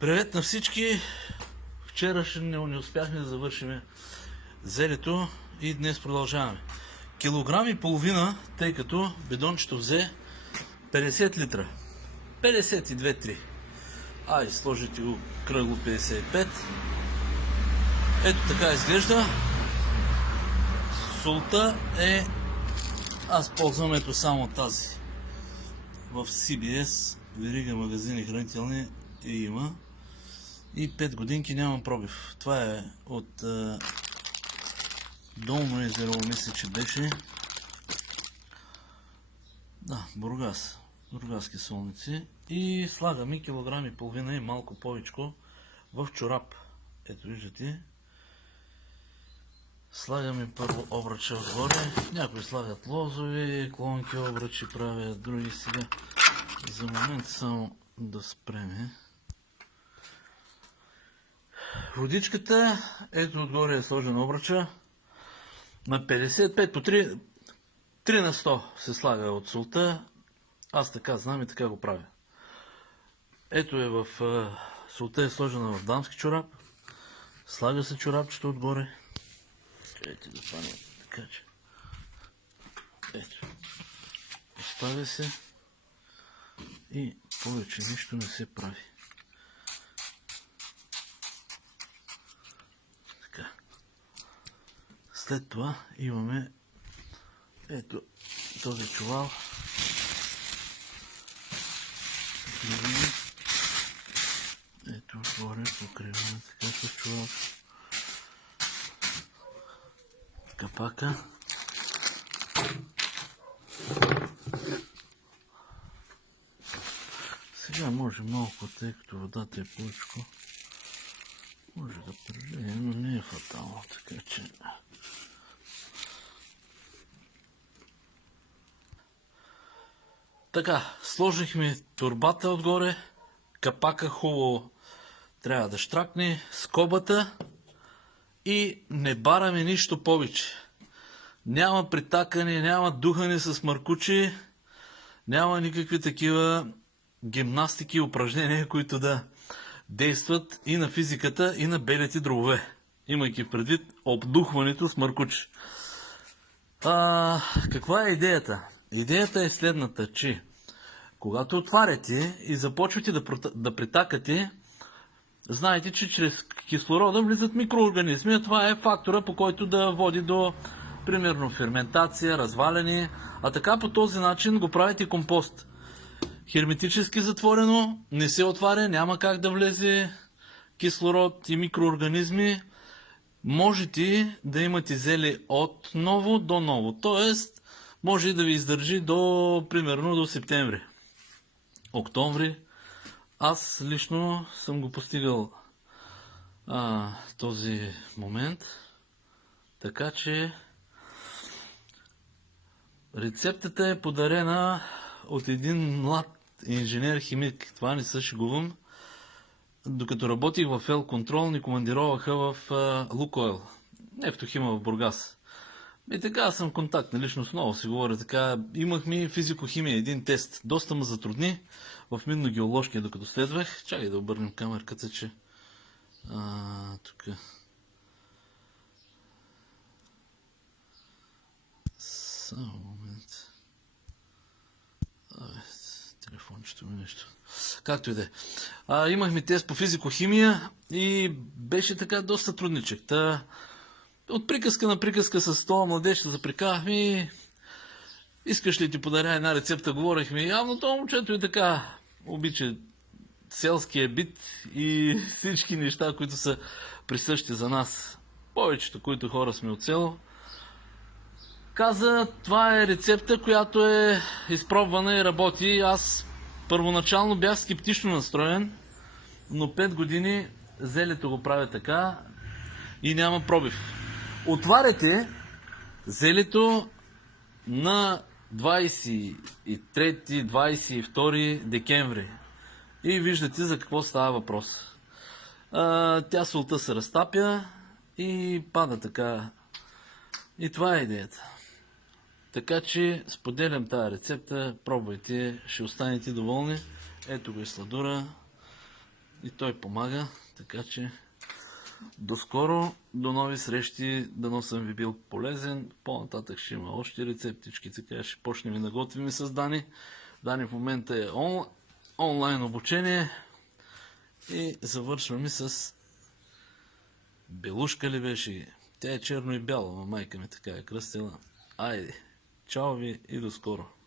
Привет на всички! Вчера не успяхме да завършим зелето и днес продължаваме. Килограм и половина, тъй като бидончето взе 50 литра. 52-3. Ай, сложите го кръгло 55. Ето така изглежда. Солта е... Аз ползвам ето само тази. В CBS, верига магазини хранителни има. И 5 годинки нямам пробив. Това е от Долно езеро, мисля, че беше. Да, Бургас. Бургаски солници. И слагаме килограм и половина и малко повечко в чорап. Ето виждате. Слагаме първо обръча отгоре. Някои слагат лозови, клонки обръчи правят, други сега. За момент само да спреме. Водичката, ето отгоре е сложена обръча. На 55 по 3 на 100 се слага от солта. Аз така знам и така го правя. Ето е в... солта е сложена в дамски чорап. Слага се чорапчето отгоре. Чакайте да пане така, че... Ето. Поставя се и повече нищо не се прави. Така. След това имаме ето този чувал. Ето отгоре покриваме така с чувал. Капака. Сега може малко, тъй като водата е повечко. Може да прелее, но не е фатално, така че... Така, сложихме турбата отгоре, капака хубаво трябва да щракне, скобата и не бараме нищо повече. Няма притакане, няма духане с маркучи, няма никакви такива гимнастики и упражнения, които да действат и на физиката, и на белите дробове, имайки предвид обдухването с маркучи. Каква е идеята? Идеята е следната, че когато отваряте и започвате да притакате, знаете, че чрез кислорода влизат микроорганизми, а това е фактора, по който да води до, примерно, ферментация, разваляне, а така по този начин го правите компост. Херметически затворено, не се отваря, няма как да влезе кислород и микроорганизми. Можете да имате зеле от ново до ново, т.е. може да ви издържи до, примерно, до септември, октомври. Аз лично съм го постигал този момент, така че рецептата е подарена от един млад инженер-химик, това не се шегувам. Докато работих в Ел Контрол, ни командироваха в Лукойл, нефтохима в Бургас. И така съм в контакт, лично с много си говоря така. Имахме физико-химия, един тест. Доста ме затрудни в минно-геоложкия, докато следвах. Чакай да обърнем камерката, че... тук... Само момент. Телефончето ми нещо. Както и да е. Имахме тест по физико-химия и беше така доста трудничък. От приказка на приказка с това младеж се запрекавахме и искаш ли ти подаря една рецепта, говорихме. Явно това момчето е така, обича селския бит и всички неща, които са присъщи за нас. Повечето, които хора сме от село. Каза, това е рецепта, която е изпробвана и работи. Аз първоначално бях скептично настроен, но 5 години зелето го правя така и няма пробив. Отваряте зелето на 23-22 декември и виждате за какво става въпрос. Тя солта се разтапя и пада така. И това е идеята. Така че споделям тази рецепта, пробвайте, ще останете доволни. Ето го и сладура. и той помага, така че до скоро, до нови срещи, дано съм ви бил полезен. По-нататък ще има още рецептички, така ще почнем да готвим с Дани. Дани в момента е онлайн обучение и завършваме с белушка ли беше? Тя е черно и бяло, но майка ми така е кръстила. Айде, чао ви и до скоро!